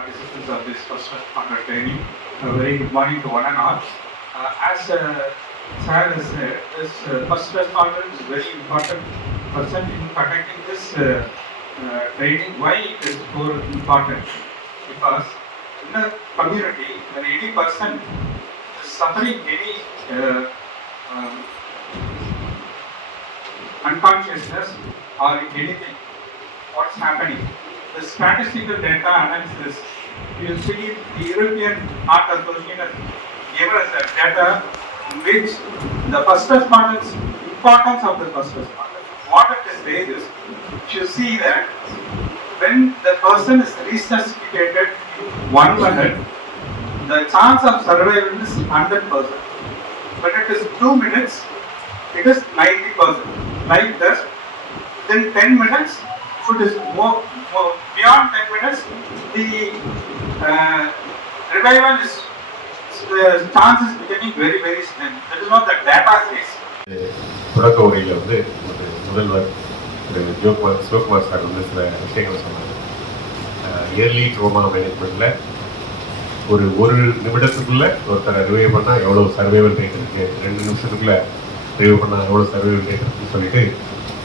Participants of this first responder training. A very good morning to one and all. As Sir has said, this first responder is very important person in conducting this training. Why it is so important? Because in the community, when any person is suffering any unconsciousness or anything, what's happening? The statistical data analysis, you see the European Heart Association gave us a data in which the first responders, importance of the first responders. What it says is, you see that when the person is resuscitated in 1 minute, the chance of survival is 100%. When it is 2 minutes, it is 90%. Like this, then 10 minutes, if it is more beyond 10 minutes, the revival is, the chance is becoming very, very slim. That is what the data says. தொடக்க உரையில் வந்து முதல்வர் Sivakumar sir வந்து சில விஷயங்கள் சொன்னாங்க. Yearly trauma மேனேஜ்மெண்ட்டில் ஒரு நிமிடத்துக்குள்ளே ஒருத்தரை ரிவைவ் பண்ணால் எவ்வளோ சர்வைவல் ரேட் இருக்குது, 2 நிமிஷத்துக்குள்ளே ரிவைவ் பண்ணால் எவ்வளோ சர்வைவல் ரேட் இருக்குன்னு சொல்லிட்டு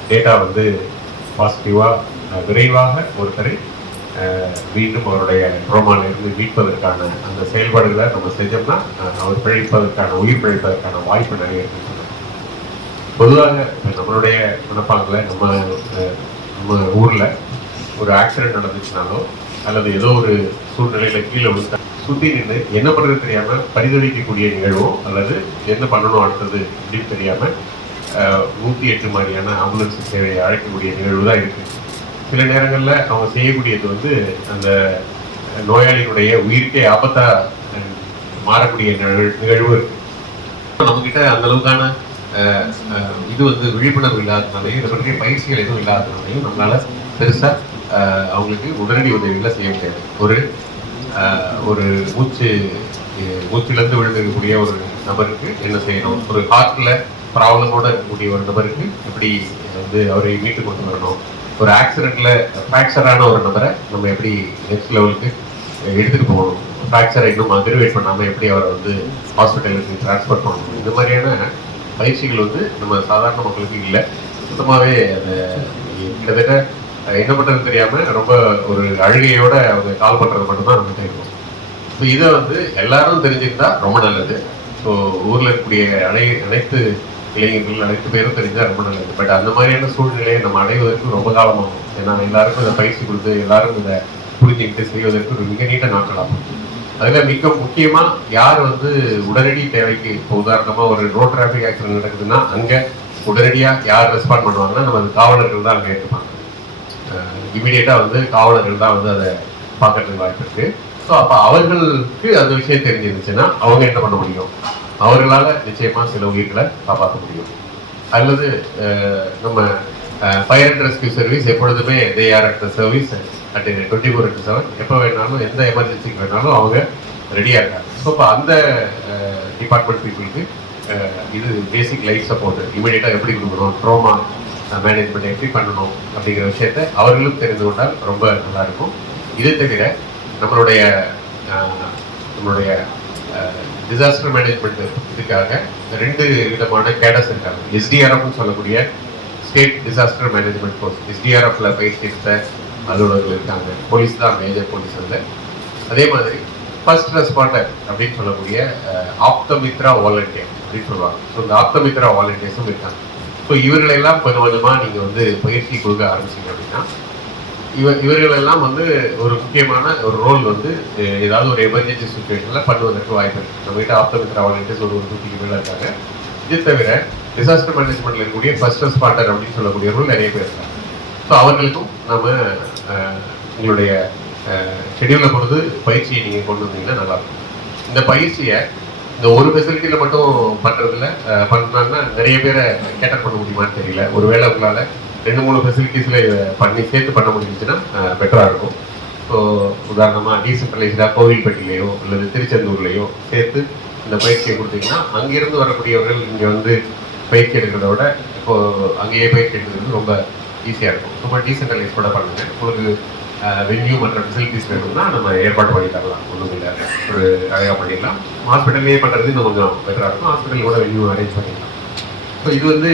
டேட்டா வந்து பாசிட்டிவாக விரைவாக ஒருத்தரை மீண்டும் அவருடைய ட்ரோமாவிலிருந்து மீட்பதற்கான அந்த செயல்பாடுகளை நம்ம செஞ்சோம்னா அவர் பிழைப்பதற்கான உயிர் பிழைப்பதற்கான வாய்ப்பு நிறைய இருக்குன்னு சொன்னாங்க. பொதுவாக நம்மளுடைய மனப்பாங்கில் நம்ம ஊரில் ஒரு ஆக்சிடென்ட் நடந்துச்சுனாலோ அல்லது ஏதோ ஒரு சூழ்நிலையில் கீழே விழுந்தா சுற்றி நின்று என்ன பண்ணுறது தெரியாமல் பரிதவிக்கக்கூடிய நிகழ்வோ அல்லது என்ன பண்ணணும் அடுத்தது அப்படின்னு தெரியாமல் 108 மாதிரியான ஆம்புலன்ஸ் சேவையை அழைக்கக்கூடிய நிகழ்வு தான் இருக்குது. சில நேரங்களில் அவங்க செய்யக்கூடியது வந்து அந்த நோயாளியினுடைய உயிருக்கே ஆபத்தாக மாறக்கூடிய நிகழ்வு இருக்குது. நம்மக்கிட்ட அந்த அளவுக்கான இது வந்து விழிப்புணர்வு இல்லாததுனாலையும் இதை பற்றிய பயிற்சிகள் எதுவும் இல்லாததுனாலையும் நம்மளால் பெருசாக அவங்களுக்கு உடனடி உதவிகளை செய்ய முடியாது. ஒரு மூச்சிலிருந்து விழுந்திருக்கக்கூடிய ஒரு நபருக்கு என்ன செய்யணும், ஒரு ஹார்ட்டில் ப்ராப்ளமோடு இருக்கக்கூடிய ஒரு நபருக்கு எப்படி வந்து அவரை மீட்டு கொண்டு வரணும், ஒரு ஆக்சிடெண்ட்டில் ஃப்ராக்சரான ஒரு நபரை நம்ம எப்படி நெக்ஸ்ட் லெவலுக்கு எடுத்துகிட்டு போகணும், ஃப்ராக்சரை இன்னும் அக்ரிவேட் பண்ணாமல் எப்படி அவரை வந்து ஹாஸ்பிட்டலுக்கு ட்ரான்ஸ்ஃபர் பண்ணணும், இந்த மாதிரியான பயிற்சிகள் வந்து நம்ம சாதாரண மக்களுக்கு இல்லை. சுத்தமாகவே அதை கிட்டத்தட்ட என்ன பண்ணுறது தெரியாமல் ரொம்ப ஒரு அழுகையோடு அவங்க கால் பண்ணுறது மட்டும்தான் நம்ம தெரியும். ஸோ இதை வந்து எல்லாரும் தெரிஞ்சுக்கிட்டா ரொம்ப நல்லது. ஸோ ஊரில் இருக்கக்கூடிய அனைத்து இளைஞர்கள் அனைத்து பேரும் தெரிஞ்சால் ரொம்ப நல்லது. பட் அந்த மாதிரியான சூழ்நிலையை நம்ம அடைவதற்கு ரொம்ப காலமாகும். ஏன்னா எல்லாருக்கும் இதை பயிற்சி கொடுத்து எல்லாரும் இதை புரிஞ்சுக்கிட்டு செய்வதற்கு ஒரு மிக நீண்ட நாட்கள் ஆகும். அதில் மிக முக்கியமாக யார் வந்து உடனடி தேவைக்கு, இப்போ உதாரணமாக ஒரு ரோட் டிராஃபிக் ஆக்சிடென்ட் நடக்குதுன்னா அங்கே உடனடியாக யார் ரெஸ்பாண்ட் பண்ணுவாங்கன்னா நம்ம காவலர்கள் தான் அங்கே இருப்பாங்க. இமீடியட்டாக வந்து காவலர்கள் தான் வந்து அதை பார்க்கறதுக்கு வாய்ப்பு இருக்குது. ஸோ அப்போ அவர்களுக்கு அந்த விஷயம் தெரிஞ்சிருந்துச்சுன்னா அவங்க என்ன பண்ண முடியும், அவர்களால் நிச்சயமாக சில உயிர்களை காப்பாற்ற முடியும். அல்லது நம்ம ஃபயர் அண்ட் ரெஸ்கியூ சர்வீஸ் எப்பொழுதுமே they are at the service at 24/7, எப்போ வேணாலும் எந்த எமர்ஜென்சிக்கு வேணாலும் அவங்க ரெடியாக இருக்காங்க. ஸோ இப்போ அந்த டிபார்ட்மெண்ட் பீப்புளுக்கு இது பேசிக் லைஃப் சப்போர்ட் இமீடியட்டாக எப்படி கொடுக்கணும், ட்ரோமா மேனேஜ்மெண்ட் எப்படி பண்ணணும் அப்படிங்கிற விஷயத்தை அவர்களும் தெரிந்து கொண்டால் ரொம்ப நல்லாயிருக்கும். இதை தவிர நம்மளுடைய டிசாஸ்டர் மேனேஜ்மெண்ட் இதுக்காக 2 விதமான கேடர்ஸ் இருக்காங்க. எஸ்டிஆர்எஃப்னு சொல்லக்கூடிய ஸ்டேட் டிசாஸ்டர் மேனேஜ்மெண்ட் ஃபோர்ஸ், எஸ்டிஆர்எஃப்ல பயிற்சி எடுத்த அலுவலர்கள் இருக்காங்க. போலீஸ் தான் மேஜர் போலீஸ். அதில் அதே மாதிரி ஃபர்ஸ்ட் ரெஸ்பாண்டர் அப்படின்னு சொல்லக்கூடிய ஆப்தமித்ரா வாலண்டியர் அப்படின்னு சொல்லுவாங்க. ஸோ இந்த ஆப்தமித்ரா வாலண்டியர்ஸும் இருக்காங்க. ஸோ இவர்களெல்லாம் கொஞ்சம் கொஞ்சமாக நீங்கள் வந்து பயிற்சி கொடுக்க ஆரம்பிச்சிங்க அப்படின்னா இவர்களெல்லாம் வந்து ஒரு முக்கியமான ஒரு ரோல் வந்து ஏதாவது ஒரு எமர்ஜென்சி சுச்சுவேஷனில் பண்ணுவதற்கு வாய்ப்பு இருக்குது. நம்மகிட்ட ஆப்தமித்ரா வாலண்டியர்ஸ் ஒரு 150 பேர் இருக்காங்க. இது தவிர டிசாஸ்டர் மேனேஜ்மெண்ட்டில் இருக்கக்கூடிய ஃபர்ஸ்ட் ரெஸ்பாண்டர் அப்படின்னு சொல்லக்கூடியவர்கள் நிறைய பேர் இருக்காங்க. ஸோ அவர்களுக்கும் நம்ம உங்களுடைய ஷெடியூலில் பொழுது பயிற்சியை நீங்கள் கொண்டு வந்தீங்கன்னா நல்லாயிருக்கும். இந்த பயிற்சியை இந்த ஒரு ஃபெசிலிட்டியில் மட்டும் பண்ணுறதுல பண்ணாங்கன்னா நிறைய பேரை கேட்டர் பண்ண முடியுமான்னு தெரியல. ஒருவேளை உங்களால் 2-3 ஃபெசிலிட்டிஸில் இதை சேர்த்து பண்ண முடிஞ்சுன்னா பெட்டராக இருக்கும். ஸோ உதாரணமாக டீசென்ட்ரலைஸ்டாக கோவில்பட்டியிலையோ அல்லது திருச்செந்தூர்லேயோ சேர்த்து இந்த பயிற்சியை கொடுத்தீங்கன்னா அங்கேருந்து வரக்கூடியவர்கள் இங்கே வந்து பயிற்சி எடுக்கிறத விட இப்போது அங்கேயே பயிற்சி எடுக்கிறது ரொம்ப ஈஸியாக இருக்கும். ரொம்ப டீசென்ட்ரலைஸ் கூட பண்ணுங்கள். உங்களுக்கு வென்யூ மற்ற ஃபெசிலிட்டிஸ் வேணும்னா நம்ம ஏற்பாடு பண்ணி தரலாம். ஒன்றும் இல்லை, ஒரு அழகாக பண்ணிடலாம். ஹாஸ்பிட்டல்லே பண்ணுறது இன்னும் கொஞ்சம் பெட்டராக இருக்கும். ஹாஸ்பிட்டல் கூட வென்யூ அரேஞ்ச் பண்ணிடலாம். ஸோ இது வந்து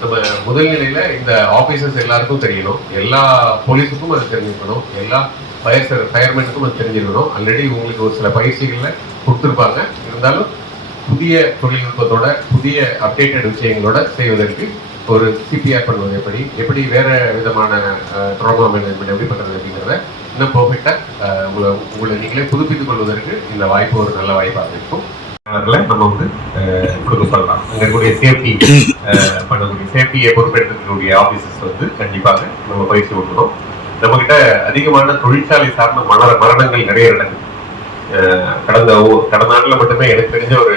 நம்ம முதல் நிலையில் இந்த ஆஃபீஸர்ஸ் எல்லாருக்கும் தெரியணும், எல்லா போலீஸுக்கும் அது தெரிஞ்சுக்கணும், எல்லா ஃபயர்மேனுக்கும் அது தெரிஞ்சுக்கணும். ஆல்ரெடி உங்களுக்கு ஒரு சில பயிற்சிகளில் கொடுத்துருப்பாங்க. இருந்தாலும் புதிய தொழில்நுட்பத்தோட புதிய அப்டேட்டட் விஷயங்களோட செய்வதற்கு ஒரு சிபிஆர் பண்ணுவது எப்படி வேற விதமான ட்ராமா மேனேஜ்மெண்ட் எப்படி பண்ணுறது அப்படிங்கிறத இன்னும் பர்ஃபெக்டாக உங்களை நீங்களே புதுப்பித்துக் கொள்வதற்கு இந்த வாய்ப்பு ஒரு நல்ல வாய்ப்பாக இருக்கும். நம்ம வந்து கொடுக்க சொல்லலாம். அங்கே இருக்கக்கூடிய சேஃப்டி பண்ணக்கூடிய சேஃப்டியை பொறுப்பெடுக்கக்கூடிய ஆஃபீஸர்ஸ் வந்து கண்டிப்பாக நம்ம பயிற்சி கொடுக்கணும். நம்மகிட்ட அதிகமான தொழிற்சாலை சார்ந்த மரணங்கள் நிறைய நடக்குது. கடந்த ஆண்டுல மட்டுமே எனக்கு தெரிஞ்ச ஒரு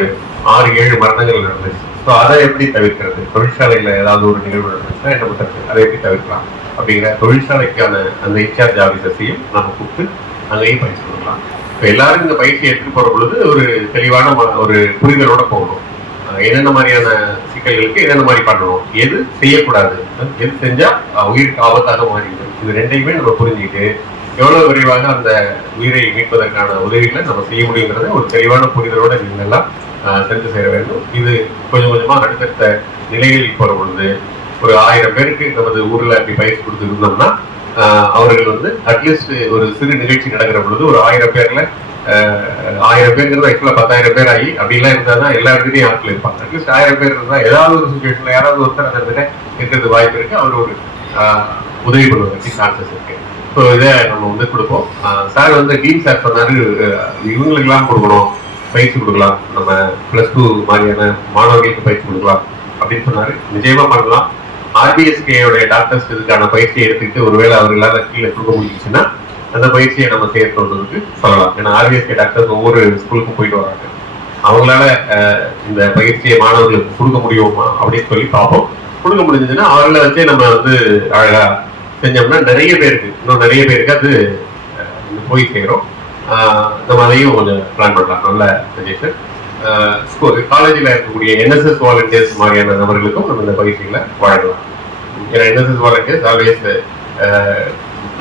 6-7 மரணங்கள் நடந்துச்சு. ஸோ அதை எப்படி தவிர்க்கிறது, தொழிற்சாலையில் ஏதாவது ஒரு நிகழ்வு நடந்துச்சுன்னா என்ன பண்ணுறது, அதை எப்படி தவிர்க்கலாம் அப்படிங்கிற தொழிற்சாலைக்கான அந்த இன்சார்ஜ் ஆஃபீஸர்ஸையும் நம்ம கூப்பிட்டு அங்கேயும் பயிற்சி கொடுக்கலாம். இப்போ எல்லாரும் இந்த பயிற்சியை எடுத்துட்டு போகிற பொழுது ஒரு தெளிவான ஒரு புரிதலோட போகணும். என்னென்ன மாதிரியான சிக்கல்களுக்கு என்னென்ன மாதிரி பண்ணணும், எது செய்யக்கூடாது, எது செஞ்சால் உயிருக்கு ஆபத்தாக மாறிடும், இது ரெண்டையுமே நம்ம புரிஞ்சுக்கிட்டு எவ்வளவு விரைவாக அந்த உயிரை மீட்பதற்கான உதவிகளை நம்ம செய்ய முடியுங்கிறத ஒரு தெளிவான புரிதலோட நீங்கள் எல்லாம் சென்று சேர வேண்டும். இது கொஞ்சம் கொஞ்சமாக அடுத்தடுத்த நிலைகளில் போகிற பொழுது ஒரு 1000 பேருக்கு நமது ஊரில் அப்படி பயிற்சி கொடுத்து இருந்தோம்னா அவர்கள் வந்து அட்லீஸ்ட் ஒரு சிறு நிகழ்ச்சி நடக்கிற பொழுது ஒரு 1000 பேர்ல 1000 பேருங்கிறது ஆக்சுவலாக 10,000 பேர் ஆகி அப்படிலாம் இருந்தால் தான் எல்லா இடத்துலையும் ஆட்கள் இருப்பாங்க. அட்லீஸ்ட் 1000 பேர் இருந்தால் ஏதாவது ஒரு சுச்சுவேஷன்ல யாராவது ஒருத்தர் அந்த இடத்துல இருக்கிறது வாய்ப்பு இருக்கு, அவர் ஒரு உதவி பண்ணுவதற்கு சான்சஸ் இருக்கு. ஸோ இதை நம்ம வந்து கொடுப்போம். சார் வந்து டீன் சார் சொன்னாரு இவங்களுக்கெல்லாம் கொடுக்கணும், பயிற்சி கொடுக்கலாம், நம்ம +2 மாதிரியான மாணவர்களுக்கு பயிற்சி கொடுக்கலாம் அப்படின்னு சொன்னாரு. நிச்சயமா பண்ணலாம். RBSK டாக்டர்ஸ் இதுக்கான பயிற்சியை எடுத்துக்கிட்டு ஒருவேளை அவர்களால் கீழே கொடுக்க முடிஞ்சுச்சுன்னா அந்த பயிற்சியை நம்ம சேர்த்து சொல்லலாம். ஏன்னா RBSK டாக்டர்ஸ் ஒவ்வொரு ஸ்கூலுக்கும் போயிட்டு வராங்க. அவங்களால இந்த பயிற்சியை மாணவர்களுக்கு கொடுக்க முடியுமா அப்படின்னு சொல்லி பார்ப்போம். கொடுக்க முடிஞ்சதுன்னா அவர்களை வச்சே நம்ம வந்து அழகா செஞ்சோம்னா இன்னும் நிறைய பேருக்கு அது போய் சேரும். நம்ம அதையும் கொஞ்சம் பிளான் பண்ணலாம். நல்ல சஜஷன். காலேஜில் இருக்கக்கூடிய NSS வாலண்டியர்ஸ் மாதிரியான நபர்களுக்கும் நம்ம இந்த பயிற்சிகளை வழங்கலாம். ஏன்னா NSS வாலண்டியர்ஸ் ஆல்வேஸ்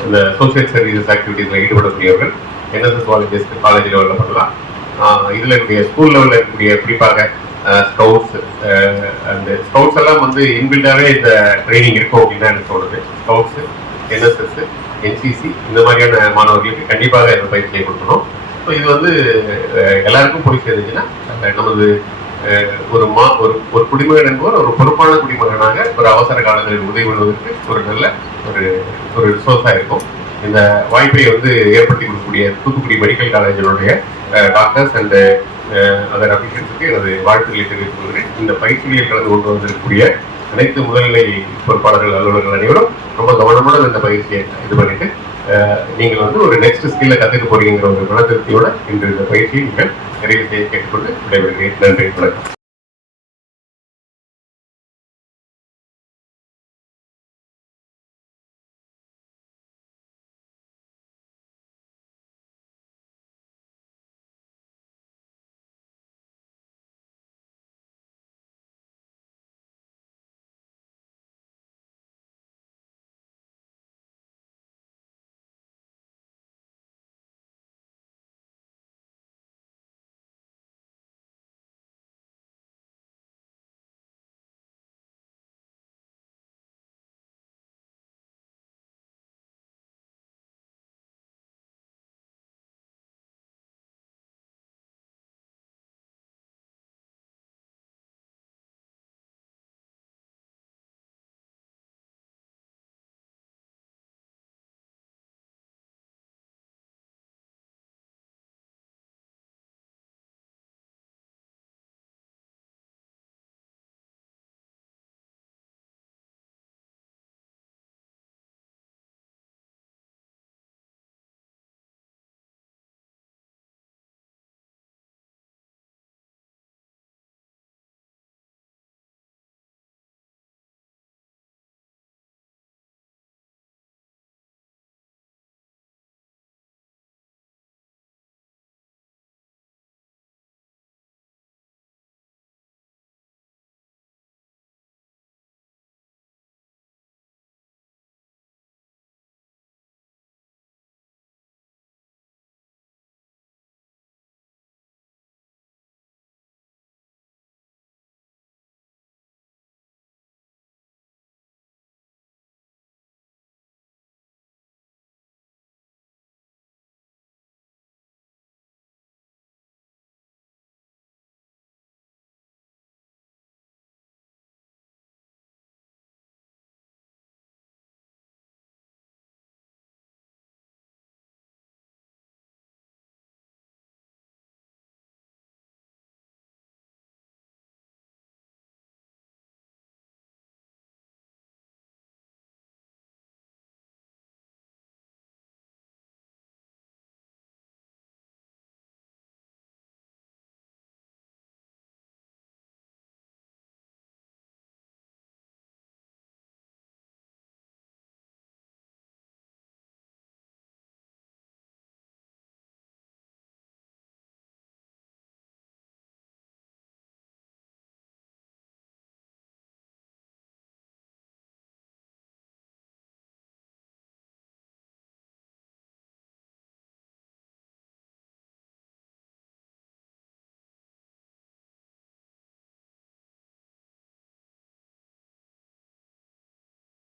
இந்த சோசியல் சர்வீசஸ் ஆக்டிவிட்டீஸ்ல ஈடுபடக்கூடியவர்கள். NSS வாலண்டியர்ஸ்க்கு காலேஜ் லெவலில் பண்ணலாம். இதில் இருக்கக்கூடிய ஸ்கூல் லெவலில் இருக்கக்கூடிய குறிப்பாக ஸ்கவுட்ஸ் அந்த ஸ்கவுட்ஸ் எல்லாம் வந்து இன்பில்டாவே இந்த ட்ரைனிங் இருக்கும் அப்படின்னு தான் எனக்கு தோணுது. ஸ்கவுட்ஸ், NSS, NCC இந்த மாதிரியான மாணவர்களுக்கு கண்டிப்பாக இந்த பயிற்சியை கொடுக்கணும். ஸோ இது வந்து எல்லாருக்கும் போய் சேர்ந்துச்சுன்னா நமது ஒரு குடிமகன் என்பவர் ஒரு பொறுப்பான குடிமகனாக ஒரு அவசர காலங்களில் உதவி பண்ணுவதற்கு ஒரு நல்ல ஒரு ரிசோர்ஸாக இருக்கும். இந்த வாய்ப்பை வந்து ஏற்படுத்தி கொடுக்கக்கூடிய தூத்துக்குடி மெடிக்கல் காலேஜினுடைய டாக்டர்ஸ் அண்ட் அதர் அபிஷியல்ஸுக்கு எனது வாழ்த்துக்களை தெரிவித்துக் கொள்கிறேன். இந்த பயிற்சிகளில் கலந்து கொண்டு வந்திருக்கக்கூடிய அனைத்து முதல்நிலை பொறுப்பாளர்கள், அலுவலர்கள் அனைவரும் ரொம்ப கவனமான இந்த பயிற்சியை இது பண்ணிட்டு நீங்கள் வந்து ஒரு நெக்ஸ்ட் ஸ்கில்ல கற்றுக்க போறீங்கிற ஒரு மன திருப்தியோட இன்று இந்த பயிற்சியை நீங்கள் நிறைவு செய்ய கேட்டுக்கொண்டு விடைபெறுகிறேன். நன்றி, வணக்கம்.